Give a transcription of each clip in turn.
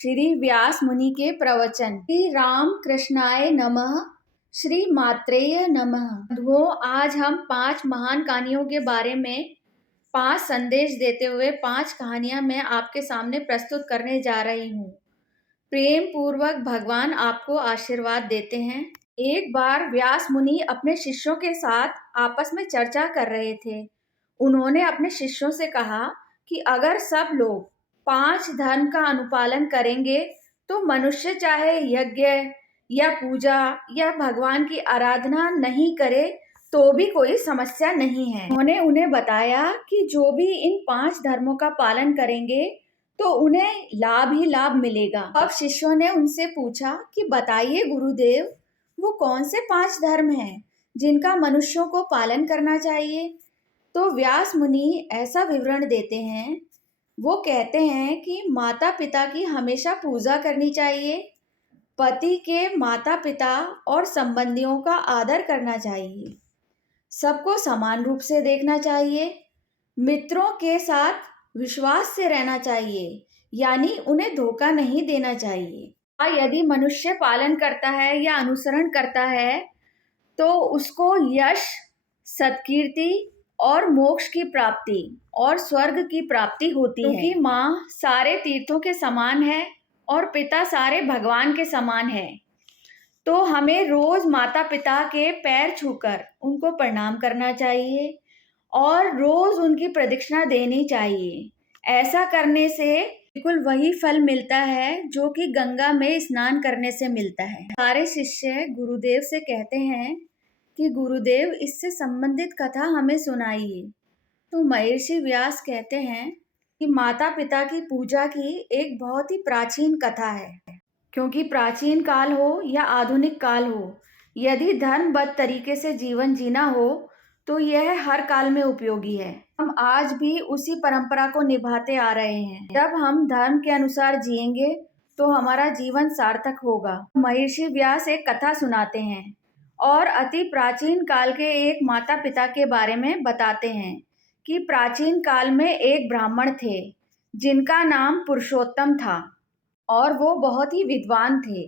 श्री व्यास मुनि के प्रवचन। श्री राम कृष्णाय नमः। श्री मात्रेय नमः। वो आज हम 5 महान कहानियों के बारे में 5 संदेश देते हुए 5 कहानियां मैं आपके सामने प्रस्तुत करने जा रही हूँ। प्रेम पूर्वक भगवान आपको आशीर्वाद देते हैं। एक बार व्यास मुनि अपने शिष्यों के साथ आपस में चर्चा कर रहे थे। उन्होंने अपने शिष्यों से कहा कि अगर सब लोग 5 धर्म का अनुपालन करेंगे तो मनुष्य चाहे यज्ञ या पूजा या भगवान की आराधना नहीं करे तो भी कोई समस्या नहीं है। उन्होंने उन्हें बताया कि जो भी इन 5 धर्मों का पालन करेंगे तो उन्हें लाभ ही लाभ मिलेगा। अब शिष्यों ने उनसे पूछा कि बताइए गुरुदेव, वो कौन से 5 धर्म हैं जिनका मनुष्यों को पालन करना चाहिए? तो व्यास मुनि ऐसा विवरण देते हैं। वो कहते हैं कि माता पिता की हमेशा पूजा करनी चाहिए, पति के माता पिता और संबंधियों का आदर करना चाहिए, सबको समान रूप से देखना चाहिए, मित्रों के साथ विश्वास से रहना चाहिए, यानी उन्हें धोखा नहीं देना चाहिए। यदि मनुष्य पालन करता है या अनुसरण करता है तो उसको यश, सत्कीर्ति और मोक्ष की प्राप्ति और स्वर्ग की प्राप्ति होती है। क्योंकि माँ सारे तीर्थों के समान है और पिता सारे भगवान के समान है, तो हमें रोज माता पिता के पैर छूकर उनको प्रणाम करना चाहिए और रोज उनकी प्रदक्षिणा देनी चाहिए। ऐसा करने से बिल्कुल वही फल मिलता है जो कि गंगा में स्नान करने से मिलता है। सारे शिष्य गुरुदेव से कहते हैं कि गुरुदेव, इससे संबंधित कथा हमें सुनाइए। तो महर्षि व्यास कहते हैं कि माता पिता की पूजा की एक बहुत ही प्राचीन कथा है। क्योंकि प्राचीन काल हो या आधुनिक काल हो, यदि धर्मबद्ध तरीके से जीवन जीना हो तो यह हर काल में उपयोगी है। हम आज भी उसी परंपरा को निभाते आ रहे हैं। जब हम धर्म के अनुसार जिएंगे तो हमारा जीवन सार्थक होगा। महर्षि व्यास एक कथा सुनाते हैं और अति प्राचीन काल के एक माता पिता के बारे में बताते हैं कि प्राचीन काल में एक ब्राह्मण थे जिनका नाम पुरुषोत्तम था और वो बहुत ही विद्वान थे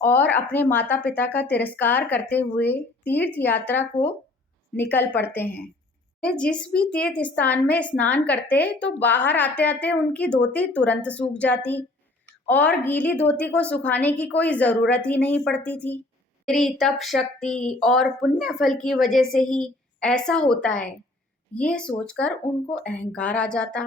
और अपने माता पिता का तिरस्कार करते हुए तीर्थ यात्रा को निकल पड़ते हैं। वे जिस भी तीर्थ स्थान में स्नान करते तो बाहर आते आते उनकी धोती तुरंत सूख जाती और गीली धोती को सुखाने की कोई ज़रूरत ही नहीं पड़ती थी। मेरी तप शक्ति और पुण्य फल की वजह से ही ऐसा होता है, ये सोचकर उनको अहंकार आ जाता।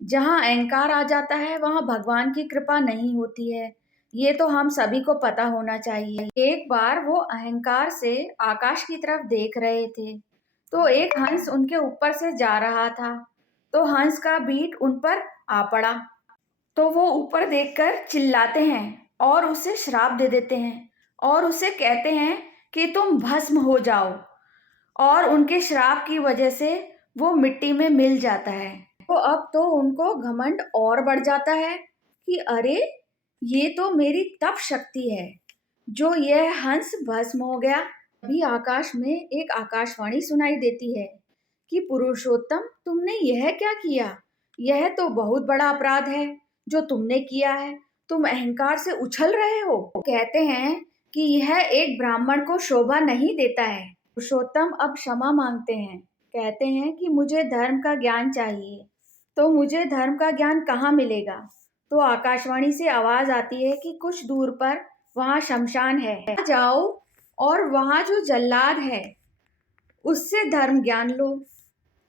जहाँ अहंकार आ जाता है वहाँ भगवान की कृपा नहीं होती है, ये तो हम सभी को पता होना चाहिए। एक बार वो अहंकार से आकाश की तरफ देख रहे थे तो एक हंस उनके ऊपर से जा रहा था, तो हंस का बीट उन पर आ पड़ा। तो वो ऊपर देखकर चिल्लाते हैं और उसे श्राप दे देते हैं और उसे कहते हैं कि तुम भस्म हो जाओ, और उनके श्राप की वजह से वो मिट्टी में मिल जाता है। तो अब तो उनको घमंड और बढ़ जाता है कि अरे, ये तो मेरी तप शक्ति है जो यह हंस भस्म हो गया। अभी आकाश में एक आकाशवाणी सुनाई देती है कि पुरुषोत्तम, तुमने यह क्या किया? यह तो बहुत बड़ा अपराध है जो तुमने किया है। तुम अहंकार से उछल रहे हो। कहते हैं कि यह एक ब्राह्मण को शोभा नहीं देता है। पुरुषोत्तम अब क्षमा मांगते हैं, कहते हैं कि मुझे धर्म का ज्ञान चाहिए। तो मुझे धर्म का ज्ञान कहाँ मिलेगा? तो आकाशवाणी से आवाज आती है कि कुछ दूर पर वहाँ शमशान है, जाओ और वहाँ जो जल्लाद है उससे धर्म ज्ञान लो।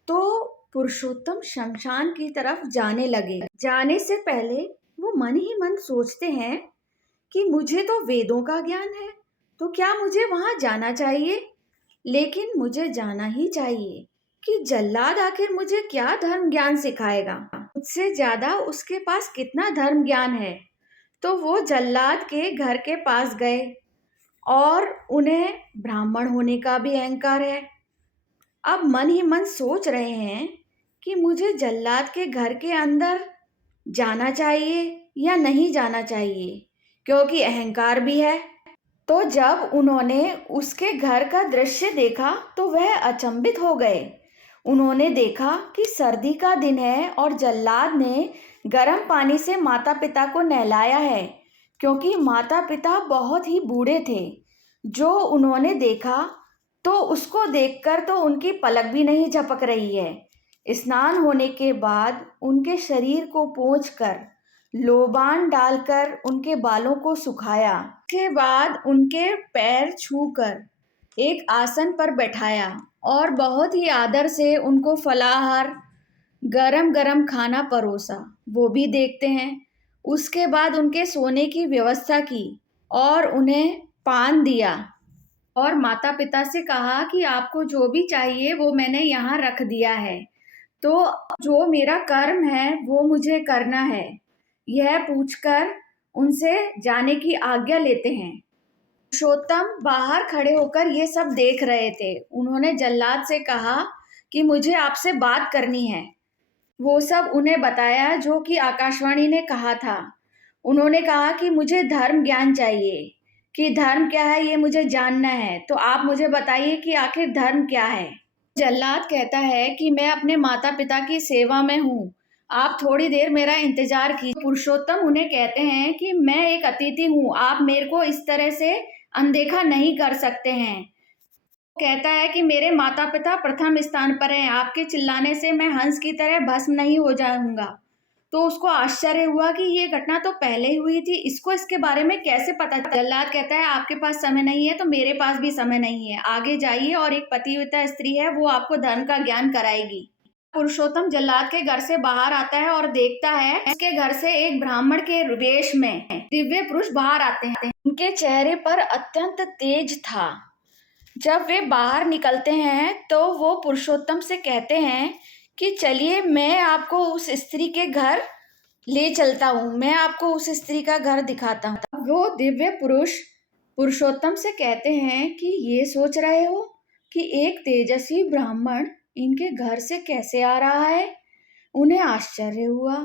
तो पुरुषोत्तम शमशान की तरफ जाने लगे। जाने से पहले वो मन ही मन सोचते हैं कि मुझे तो वेदों का ज्ञान है, तो क्या मुझे वहाँ जाना चाहिए? लेकिन मुझे जाना ही चाहिए कि जल्लाद आखिर मुझे क्या धर्म ज्ञान सिखाएगा। मुझसे ज्यादा उसके पास कितना धर्म ज्ञान है। तो वो जल्लाद के घर के पास गए और उन्हें ब्राह्मण होने का भी अहंकार है। अब मन ही मन सोच रहे हैं कि मुझे जल्लाद के घर के अंदर जाना चाहिए या नहीं जाना चाहिए, क्योंकि अहंकार भी है। तो जब उन्होंने उसके घर का दृश्य देखा तो वह अचंभित हो गए। उन्होंने देखा कि सर्दी का दिन है और जल्लाद ने गर्म पानी से माता पिता को नहलाया है, क्योंकि माता पिता बहुत ही बूढ़े थे। जो उन्होंने देखा तो उसको देखकर तो उनकी पलक भी नहीं झपक रही है। स्नान होने के बाद उनके शरीर को पोंछकर लोबान डालकर उनके बालों को सुखाया। उसके बाद उनके पैर छूकर एक आसन पर बैठाया और बहुत ही आदर से उनको फलाहार, गरम गरम खाना परोसा। वो भी देखते हैं। उसके बाद उनके सोने की व्यवस्था की और उन्हें पान दिया और माता पिता से कहा कि आपको जो भी चाहिए वो मैंने यहाँ रख दिया है, तो जो मेरा कर्म है वो मुझे करना है। यह पूछकर उनसे जाने की आज्ञा लेते हैं। पुरुषोत्तम बाहर खड़े होकर ये सब देख रहे थे। उन्होंने जल्लाद से कहा कि मुझे आपसे बात करनी है। वो सब उन्हें बताया जो कि आकाशवाणी ने कहा था। उन्होंने कहा कि मुझे धर्म ज्ञान चाहिए, कि धर्म क्या है ये मुझे जानना है, तो आप मुझे बताइए कि आखिर धर्म क्या है। जल्लाद कहता है कि मैं अपने माता पिता की सेवा में हूँ, आप थोड़ी देर मेरा इंतजार कीजिए। पुरुषोत्तम उन्हें कहते हैं कि मैं एक अतिथि हूँ, आप मेरे को इस तरह से अनदेखा नहीं कर सकते हैं। कहता है कि मेरे माता पिता प्रथम स्थान पर हैं, आपके चिल्लाने से मैं हंस की तरह भस्म नहीं हो जाऊंगा। तो उसको आश्चर्य हुआ कि ये घटना तो पहले ही हुई थी, इसको इसके बारे में कैसे पता। जल्लाद कहता है आपके पास समय नहीं है तो मेरे पास भी समय नहीं है, आगे जाइए और एक पतिव्रता स्त्री है वो आपको धर्म का ज्ञान कराएगी। पुरुषोत्तम जल्लाद के घर से बाहर आता है और देखता है उसके घर से एक ब्राह्मण के वेश में दिव्य पुरुष बाहर आते हैं। उनके चेहरे पर अत्यंत तेज था। जब वे बाहर निकलते हैं तो वो पुरुषोत्तम से कहते हैं कि चलिए मैं आपको उस स्त्री के घर ले चलता हूँ, मैं आपको उस स्त्री का घर दिखाता हूँ। वो दिव्य पुरुष पुरुषोत्तम से कहते हैं कि ये सोच रहे हो कि एक तेजस्वी ब्राह्मण इनके घर से कैसे आ रहा है। उन्हें आश्चर्य हुआ।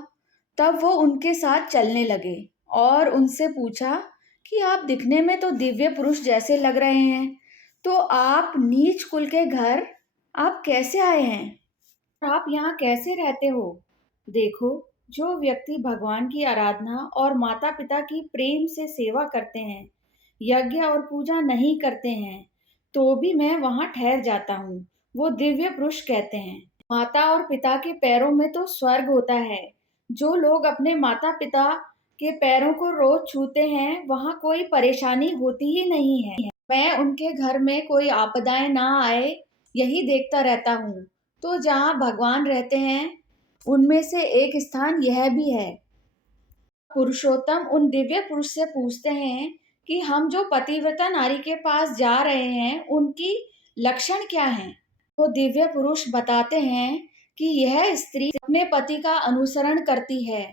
तब वो उनके साथ चलने लगे और उनसे पूछा कि आप दिखने में तो दिव्य पुरुष जैसे लग रहे हैं, तो आप नीच कुल के घर आप कैसे आए हैं, आप यहाँ कैसे रहते हो। देखो, जो व्यक्ति भगवान की आराधना और माता पिता की प्रेम से सेवा करते हैं, यज्ञ और पूजा नहीं करते हैं, तो भी मैं वहाँ ठहर जाता हूँ, वो दिव्य पुरुष कहते हैं। माता और पिता के पैरों में तो स्वर्ग होता है। जो लोग अपने माता पिता के पैरों को रोज छूते हैं वहाँ कोई परेशानी होती ही नहीं है। मैं उनके घर में कोई आपदाएं ना आए यही देखता रहता हूँ। तो जहाँ भगवान रहते हैं उनमें से एक स्थान यह भी है। पुरुषोत्तम उन दिव्य पुरुष से पूछते हैं कि हम जो पतिव्रता नारी के पास जा रहे हैं उनकी लक्षण क्या हैं। वो दिव्य पुरुष बताते हैं कि यह स्त्री अपने पति का अनुसरण करती है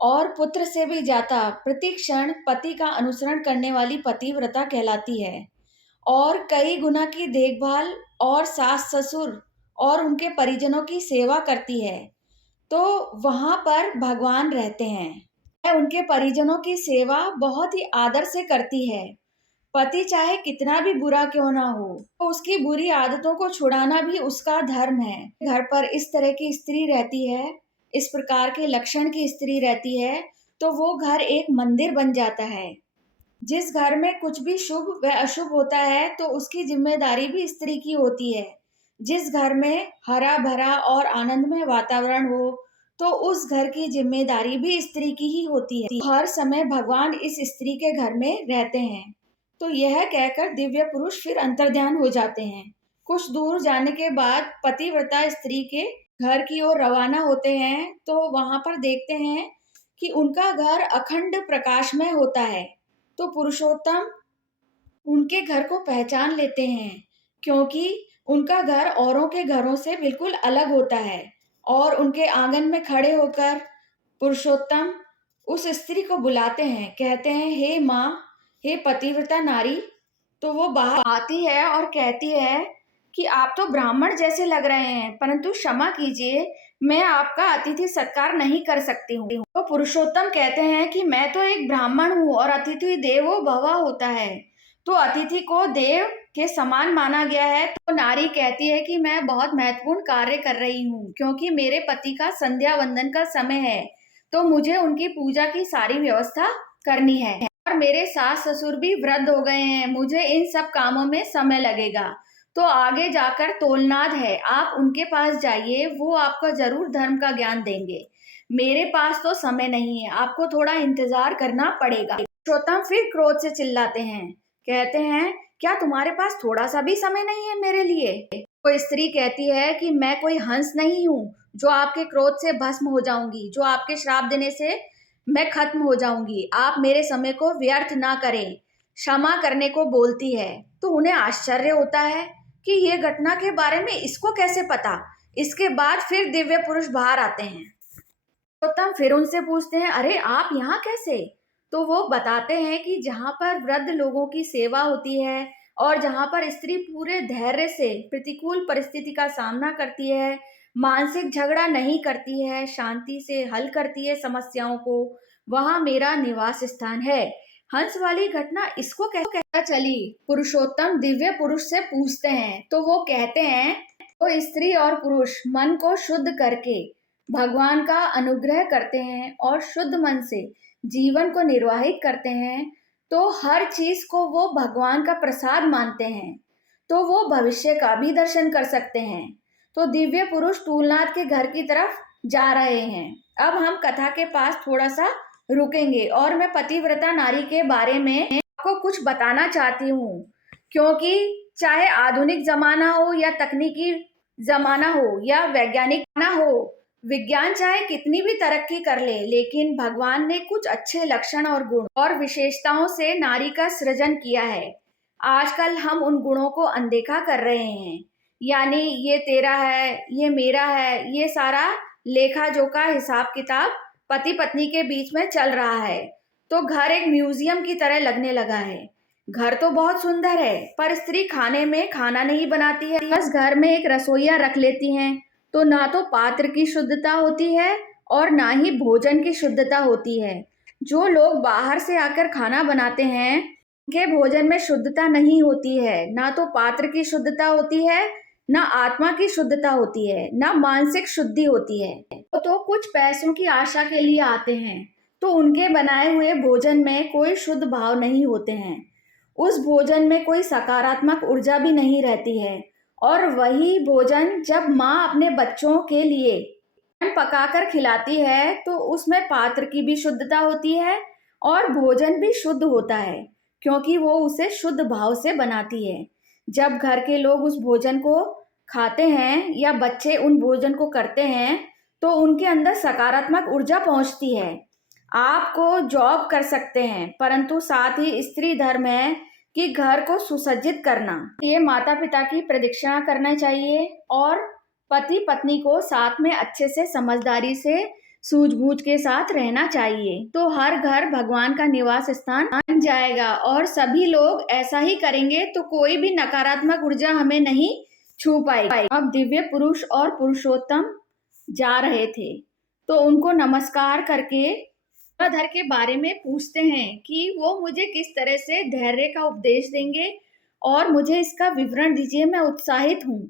और पुत्र से भी ज्यादा प्रति क्षण पति का अनुसरण करने वाली पतिव्रता कहलाती है और कई गुना की देखभाल और सास ससुर और उनके परिजनों की सेवा करती है। तो वहां पर भगवान रहते हैं। वह उनके परिजनों की सेवा बहुत ही आदर से करती है। पति चाहे कितना भी बुरा क्यों ना हो, तो उसकी बुरी आदतों को छुड़ाना भी उसका धर्म है। घर पर इस तरह की स्त्री रहती है, इस प्रकार के लक्षण की स्त्री रहती है, तो वो घर एक मंदिर बन जाता है। जिस घर में कुछ भी शुभ व अशुभ होता है तो उसकी जिम्मेदारी भी स्त्री की होती है। जिस घर में हरा भरा और आनंदमय वातावरण हो तो उस घर की जिम्मेदारी भी स्त्री की ही होती है। हर समय भगवान इस स्त्री के घर में रहते हैं। तो यह कहकर दिव्य पुरुष फिर अंतर्ध्यान हो जाते हैं। कुछ दूर जाने के बाद पतिव्रता स्त्री के घर की ओर रवाना होते हैं तो वहां पर देखते हैं कि उनका घर अखंड प्रकाशमय होता है। तो पुरुषोत्तम उनके घर को पहचान लेते हैं, क्योंकि उनका घर औरों के घरों से बिल्कुल अलग होता है। और उनके आंगन में खड़े होकर पुरुषोत्तम उस स्त्री को बुलाते हैं, कहते हैं हे माँ, हे पतिव्रता नारी। तो वो बाहर आती है और कहती है कि आप तो ब्राह्मण जैसे लग रहे हैं, परंतु क्षमा कीजिए, मैं आपका अतिथि सत्कार नहीं कर सकती हूँ। तो पुरुषोत्तम कहते हैं कि मैं तो एक ब्राह्मण हूँ और अतिथि देवो भव होता है, तो अतिथि को देव के समान माना गया है। तो नारी कहती है कि मैं बहुत महत्वपूर्ण कार्य कर रही हूँ, क्योंकि मेरे पति का संध्या वंदन का समय है, तो मुझे उनकी पूजा की सारी व्यवस्था करनी है। और मेरे सास ससुर भी वृद्ध हो गए हैं, मुझे इन सब कामों में समय लगेगा। तो आगे जाकर तोलनाद है, आप उनके पास जाइए, वो आपको जरूर धर्म का ज्ञान देंगे। मेरे पास तो समय नहीं है, आपको थोड़ा इंतजार करना पड़ेगा। पुरुषोत्तम फिर क्रोध से चिल्लाते हैं, कहते हैं, क्या तुम्हारे पास थोड़ा सा भी समय नहीं है मेरे लिए? तो स्त्री कहती है कि मैं कोई हंस नहीं हूँ जो आपके क्रोध से भस्म हो जाऊंगी, जो आपके श्राप देने से मैं खत्म हो जाऊंगी। आप मेरे समय को व्यर्थ ना करें, क्षमा करने को बोलती है। तो उन्हें आश्चर्य होता है कि ये घटना के बारे में इसको कैसे पता। इसके बाद फिर दिव्य पुरुष बाहर आते हैं। पुरुषोत्तम फिर उनसे पूछते हैं, अरे आप यहाँ कैसे? तो वो बताते हैं कि जहाँ पर वृद्ध लोगों की सेवा होती है और जहाँ पर स्त्री पूरे धैर्य से प्रतिकूल परिस्थिति का सामना करती है, मानसिक झगड़ा नहीं करती है, शांति से हल करती है समस्याओं को, वहाँ मेरा निवास स्थान है। हंस वाली घटना इसको कैसे पता चली? पुरुषोत्तम दिव्य पुरुष से पूछते हैं। तो वो कहते हैं, तो स्त्री और पुरुष मन को शुद्ध करके भगवान का अनुग्रह करते हैं और शुद्ध मन से जीवन को निर्वाहित करते हैं, तो हर चीज को वो भगवान का प्रसाद मानते हैं, तो वो भविष्य का भी दर्शन कर सकते हैं। तो दिव्य पुरुष तुलनाथ के घर की तरफ जा रहे हैं। अब हम कथा के पास थोड़ा सा रुकेंगे और मैं पतिव्रता नारी के बारे में आपको कुछ बताना चाहती हूँ, क्योंकि चाहे आधुनिक जमाना हो या तकनीकी जमाना हो या वैज्ञानिक ना हो, विज्ञान चाहे कितनी भी तरक्की कर ले, लेकिन भगवान ने कुछ अच्छे लक्षण और गुण और विशेषताओं से नारी का सृजन किया है। आजकल हम उन गुणों को अनदेखा कर रहे हैं, यानी ये तेरा है, ये मेरा है, ये सारा लेखा जोखा हिसाब किताब पति पत्नी के बीच में चल रहा है। तो घर एक म्यूजियम की तरह लगने लगा है। घर तो बहुत सुंदर है, पर स्त्री खाने में खाना नहीं बनाती है, बस घर में एक रसोईया रख लेती हैं। तो ना तो पात्र की शुद्धता होती है और ना ही भोजन की शुद्धता होती है। जो लोग बाहर से आकर खाना बनाते हैं, उनके भोजन में शुद्धता नहीं होती है। ना तो पात्र की शुद्धता होती है, ना आत्मा की शुद्धता होती है, ना मानसिक शुद्धि होती है। तो कुछ पैसों की आशा के लिए आते हैं, तो उनके बनाए हुए भोजन में कोई शुद्ध भाव नहीं होते हैं। उस भोजन में कोई सकारात्मक ऊर्जा भी नहीं रहती है। और वही भोजन जब माँ अपने बच्चों के लिए पकाकर खिलाती है, तो उसमें पात्र की भी शुद्धता होती है और भोजन भी शुद्ध होता है, क्योंकि वो उसे शुद्ध भाव से बनाती है। जब घर के लोग उस भोजन को खाते हैं या बच्चे उन भोजन को करते हैं, तो उनके अंदर सकारात्मक ऊर्जा पहुंचती है। आपको जॉब कर सकते हैं, परंतु साथ ही स्त्री धर्म है कि घर को सुसज्जित करना, ये माता पिता की प्रदक्षिणा करना चाहिए और पति पत्नी को साथ में अच्छे से समझदारी से सूझबूझ के साथ रहना चाहिए। तो हर घर भगवान का निवास स्थान बन जाएगा और सभी लोग ऐसा ही करेंगे, तो कोई भी नकारात्मक ऊर्जा हमें नहीं छू पाएगी। अब दिव्य पुरुष और पुरुषोत्तम जा रहे थे, तो उनको नमस्कार करके धर के बारे में पूछते हैं कि वो मुझे किस तरह से धैर्य का उपदेश देंगे और मुझे इसका विवरण दीजिए, मैं उत्साहित हूँ।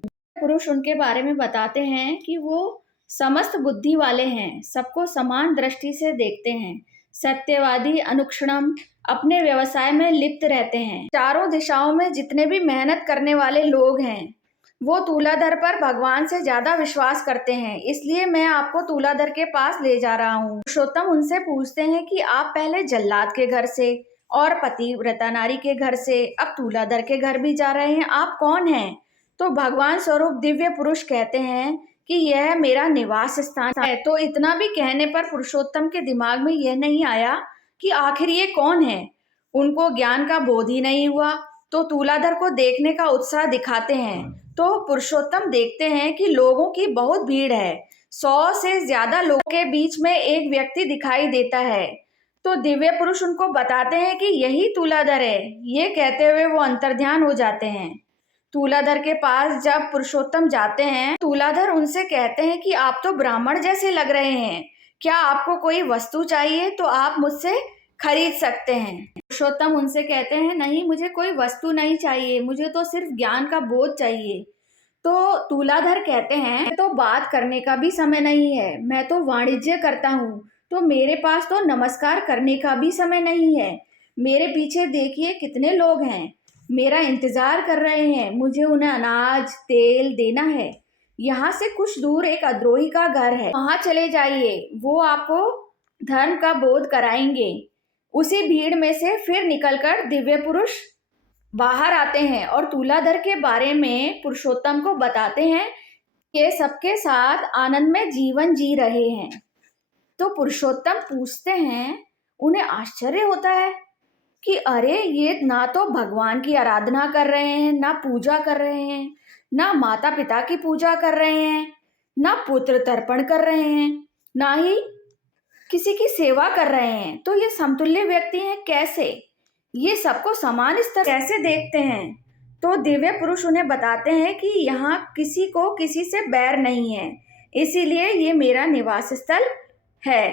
पुरुष उनके बारे में बताते हैं कि वो समस्त बुद्धि वाले हैं, सबको समान दृष्टि से देखते हैं, सत्यवादी, अनुक्षणम अपने व्यवसाय में लिप्त रहते हैं। चारों दिशाओं में जितने भी मेहनत करने वाले लोग हैं, वो तूलाधर पर भगवान से ज्यादा विश्वास करते हैं, इसलिए मैं आपको तूलाधर के पास ले जा रहा हूँ। पुरुषोत्तम उनसे पूछते हैं कि आप पहले जल्लाद के घर से और पतिव्रता नारी के घर से अब तूलाधर के घर भी जा रहे हैं, आप कौन हैं? तो भगवान स्वरूप दिव्य पुरुष कहते हैं कि यह मेरा निवास स्थान है। तो इतना भी कहने पर पुरुषोत्तम के दिमाग में यह नहीं आया कि आखिर ये कौन है। उनको ज्ञान का बोध ही नहीं हुआ। तो तूलाधर को देखने का उत्साह दिखाते हैं। तो पुरुषोत्तम देखते हैं कि लोगों की बहुत भीड़ है, 100 से ज्यादा लोगों के बीच में एक व्यक्ति दिखाई देता है। तो दिव्य पुरुष उनको बताते हैं कि यही तूलाधर है। ये कहते हुए वो अंतर्ध्यान हो जाते हैं। तूलाधर के पास जब पुरुषोत्तम जाते हैं, तूलाधर उनसे कहते हैं कि आप तो ब्राह्मण जैसे लग रहे हैं, क्या आपको कोई वस्तु चाहिए तो आप मुझसे खरीद सकते हैं। पुरुषोत्तम उनसे कहते हैं, नहीं, मुझे कोई वस्तु नहीं चाहिए, मुझे तो सिर्फ ज्ञान का बोध चाहिए। तो तूलाधर कहते हैं, तो बात करने का भी समय नहीं है, मैं तो वाणिज्य करता हूँ, तो मेरे पास तो नमस्कार करने का भी समय नहीं है। मेरे पीछे देखिए कितने लोग हैं, मेरा इंतजार कर रहे हैं, मुझे उन्हें अनाज तेल देना है। यहाँ से कुछ दूर एक अद्रोही का घर है, वहां चले जाइए, वो आपको धर्म का बोध कराएंगे। उसी भीड़ में से फिर निकलकर दिव्य पुरुष बाहर आते हैं और तूलाधर के बारे में पुरुषोत्तम को बताते हैं। ये सबके साथ आनंद में जीवन जी रहे हैं। तो पुरुषोत्तम पूछते हैं, उन्हें आश्चर्य होता है कि अरे ये ना तो भगवान की आराधना कर रहे हैं, ना पूजा कर रहे हैं, ना माता पिता की पूजा कर रहे हैं, ना पुत्र तर्पण कर रहे हैं, ना ही किसी की सेवा कर रहे हैं। तो ये समतुल्य व्यक्ति हैं कैसे? ये सबको समान स्तर कैसे देखते हैं? तो दिव्य पुरुष उन्हें बताते हैं कि यहाँ किसी को किसी से बैर नहीं है, इसीलिए ये मेरा निवास स्थल है।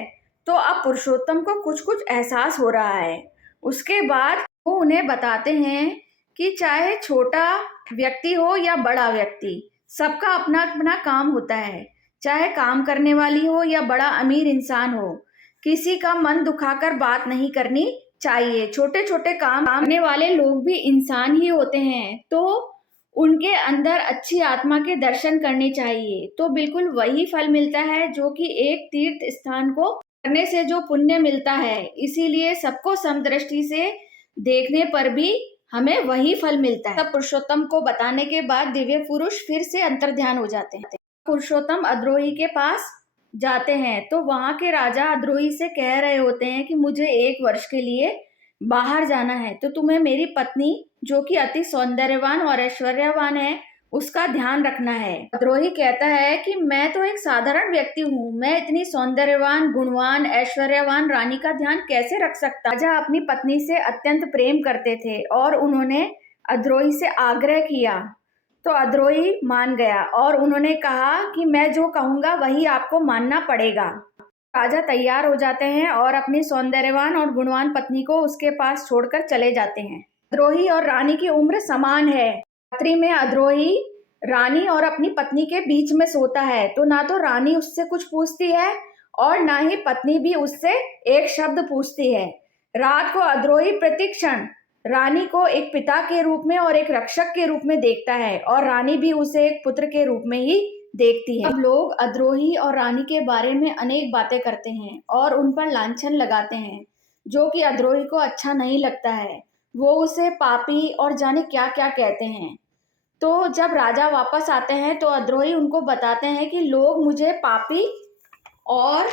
तो अब पुरुषोत्तम को कुछ कुछ एहसास हो रहा है। उसके बाद वो उन्हें बताते हैं कि चाहे छोटा व्यक्ति हो या बड़ा व्यक्ति, सबका अपना अपना काम होता है। चाहे काम करने वाली हो या बड़ा अमीर इंसान हो, किसी का मन दुखाकर बात नहीं करनी चाहिए। छोटे छोटे काम करने वाले लोग भी इंसान ही होते हैं, तो उनके अंदर अच्छी आत्मा के दर्शन करने चाहिए। तो बिल्कुल वही फल मिलता है जो कि एक तीर्थ स्थान को करने से जो पुण्य मिलता है। इसीलिए सबको समदृष्टि से देखने पर भी हमें वही फल मिलता है। तब पुरुषोत्तम को बताने के बाद दिव्य पुरुष फिर से अंतर्ध्यान हो जाते हैं। पुरुषोत्तम अद्रोही के पास जाते हैं तो वहां के राजा अद्रोही से कह रहे होते हैं कि मुझे 1 वर्ष के लिए बाहर जाना है, तो तुम्हें मेरी पत्नी जो कि अति सौंदर्यवान और ऐश्वर्यवान है उसका ध्यान रखना है। अद्रोही कहता है कि मैं तो एक साधारण व्यक्ति हूँ, मैं इतनी सौंदर्यवान गुणवान ऐश्वर्यवान रानी का ध्यान कैसे रख सकता। राजा अपनी पत्नी से अत्यंत प्रेम करते थे और उन्होंने अद्रोही से आग्रह किया, तो अद्रोही मान गया और उन्होंने कहा कि मैं जो कहूँगा वही आपको मानना पड़ेगा। राजा तैयार हो जाते हैं और अपनी सौंदर्यवान और गुणवान पत्नी को उसके पास छोड़कर चले जाते हैं। अद्रोही और रानी की उम्र समान है। रात्रि में अद्रोही रानी और अपनी पत्नी के बीच में सोता है, तो ना तो रानी उससे कुछ पूछती है और ना ही पत्नी भी उससे एक शब्द पूछती है। रात को अद्रोही प्रतिक्षण रानी को एक पिता के रूप में और एक रक्षक के रूप में देखता है और रानी भी उसे एक पुत्र के रूप में ही देखती है। अब लोग अद्रोही और रानी के बारे में अनेक बातें करते हैं और उन पर लांछन लगाते हैं, जो कि अद्रोही को अच्छा नहीं लगता है। वो उसे पापी और जाने क्या क्या कहते हैं। तो जब राजा वापस आते हैं तो अद्रोही उनको बताते हैं कि लोग मुझे पापी और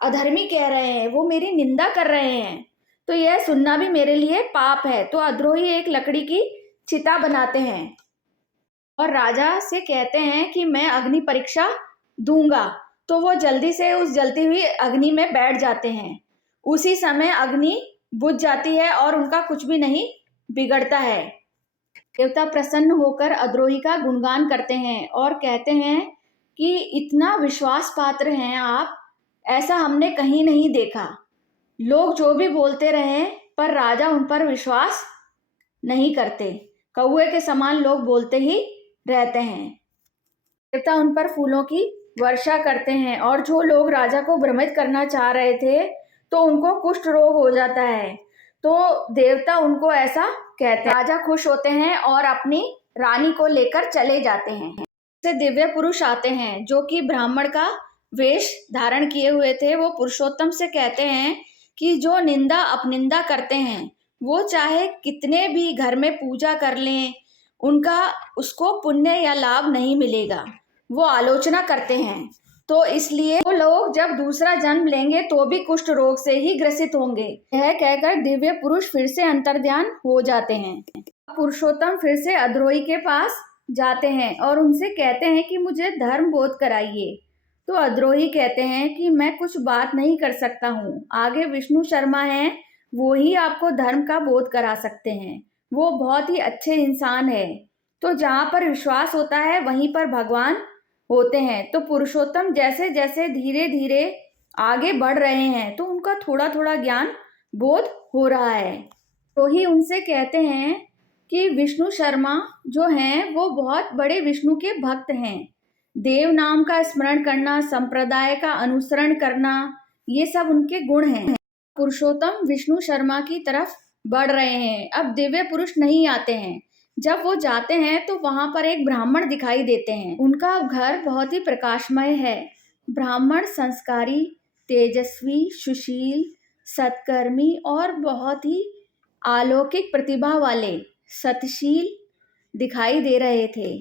अधर्मी कह रहे हैं, वो मेरी निंदा कर रहे हैं, तो यह सुनना भी मेरे लिए पाप है। तो अद्रोही एक लकड़ी की चिता बनाते हैं और राजा से कहते हैं कि मैं अग्नि परीक्षा दूंगा। तो वो जल्दी से उस जलती हुई अग्नि में बैठ जाते हैं। उसी समय अग्नि बुझ जाती है और उनका कुछ भी नहीं बिगड़ता है। देवता प्रसन्न होकर अद्रोही का गुणगान करते हैं और कहते हैं कि इतना विश्वास पात्र हैं आप, ऐसा हमने कहीं नहीं देखा। लोग जो भी बोलते रहे पर राजा उन पर विश्वास नहीं करते, कौवे के समान लोग बोलते ही रहते हैं। देवता उन पर फूलों की वर्षा करते हैं और जो लोग राजा को भ्रमित करना चाह रहे थे तो उनको कुष्ठ रोग हो जाता है, तो देवता उनको ऐसा कहते हैं। राजा खुश होते हैं और अपनी रानी को लेकर चले जाते हैं। से दिव्य पुरुष आते हैं जो कि ब्राह्मण का वेश धारण किए हुए थे। वो पुरुषोत्तम से कहते हैं कि जो निंदा अपनिंदा करते हैं वो चाहे कितने भी घर में पूजा कर लें, उनका उसको पुण्य या लाभ नहीं मिलेगा। वो आलोचना करते हैं, तो इसलिए वो लोग जब दूसरा जन्म लेंगे तो भी कुष्ठ रोग से ही ग्रसित होंगे। यह कहकर दिव्य पुरुष फिर से अंतर्ध्यान हो जाते हैं। पुरुषोत्तम फिर से अद्रोही के पास जाते हैं और उनसे कहते हैं कि मुझे धर्म बोध कराइए। तो अद्रोही कहते हैं कि मैं कुछ बात नहीं कर सकता हूँ, आगे विष्णु शर्मा हैं, वो ही आपको धर्म का बोध करा सकते हैं। वो बहुत ही अच्छे इंसान है। तो जहाँ पर विश्वास होता है वहीं पर भगवान होते हैं। तो पुरुषोत्तम जैसे जैसे धीरे धीरे आगे बढ़ रहे हैं तो उनका थोड़ा थोड़ा ज्ञान बोध हो रहा है। तो ही उनसे कहते हैं कि विष्णु शर्मा जो हैं वो बहुत बड़े विष्णु के भक्त हैं। देव नाम का स्मरण करना, संप्रदाय का अनुसरण करना, ये सब उनके गुण हैं। पुरुषोत्तम विष्णु शर्मा की तरफ बढ़ रहे हैं। अब दिव्य पुरुष नहीं आते हैं। जब वो जाते हैं तो वहां पर एक ब्राह्मण दिखाई देते हैं। उनका घर बहुत ही प्रकाशमय है। ब्राह्मण संस्कारी, तेजस्वी, सुशील, सत्कर्मी और बहुत ही अलौकिक प्रतिभा वाले, सतशील दिखाई दे रहे थे।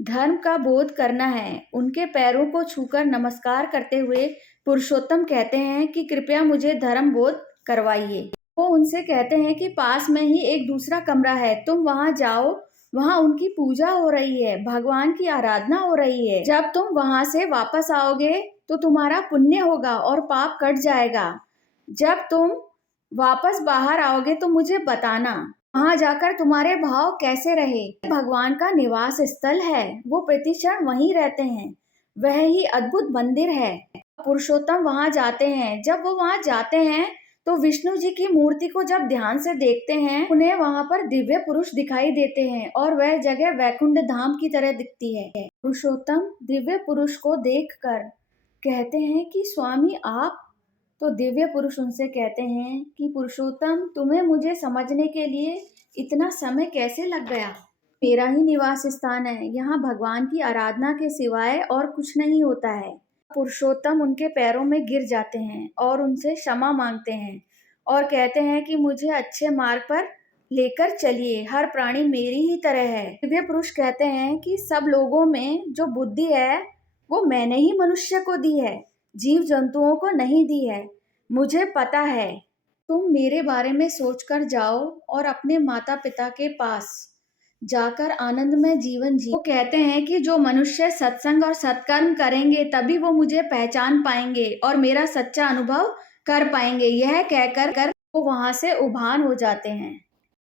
धर्म का बोध करना है। उनके पैरों को छूकर नमस्कार करते हुए पुरुषोत्तम कहते हैं कि कृपया मुझे धर्म बोध करवाइए। वो उनसे कहते हैं कि पास में ही एक दूसरा कमरा है, तुम वहां जाओ, वहां उनकी पूजा हो रही है, भगवान की आराधना हो रही है। जब तुम वहां से वापस आओगे तो तुम्हारा पुण्य होगा और पाप कट जाएगा। जब तुम वापस बाहर आओगे तो मुझे बताना, वहां जाकर तुम्हारे भाव कैसे रहे। भगवान का निवास स्थल है, वो प्रतिक्षण वहीं रहते हैं। वह ही अद्भुत मंदिर है। पुरुषोत्तम वहां जाते हैं। जब वो वहां जाते हैं तो विष्णु जी की मूर्ति को जब ध्यान से देखते हैं, उन्हें वहां पर दिव्य पुरुष दिखाई देते हैं और वह जगह वैकुंठ धाम की तरह दिखती है। पुरुषोत्तम दिव्य पुरुष को देखकर कहते हैं कि स्वामी आप। तो दिव्य पुरुष उनसे कहते हैं कि पुरुषोत्तम, तुम्हें मुझे समझने के लिए इतना समय कैसे लग गया? मेरा ही निवास स्थान है, यहाँ भगवान की आराधना के सिवाय और कुछ नहीं होता है। पुरुषोत्तम उनके पैरों में गिर जाते हैं और उनसे क्षमा मांगते हैं और कहते हैं कि मुझे अच्छे मार्ग पर लेकर चलिए, हर प्राणी मेरी ही तरह है। दिव्य पुरुष कहते हैं कि सब लोगों में जो बुद्धि है वो मैंने ही मनुष्य को दी है, जीव जंतुओं को नहीं दी है। मुझे पता है। तुम मेरे बारे में सोचकर जाओ और अपने माता पिता के पास जाकर आनंदमय जीवन जी। वो कहते हैं कि जो मनुष्य सत्संग और सत्कर्म करेंगे तभी वो मुझे पहचान पाएंगे और मेरा सच्चा अनुभव कर पाएंगे। यह कहकर वो वहां से उभान हो जाते हैं।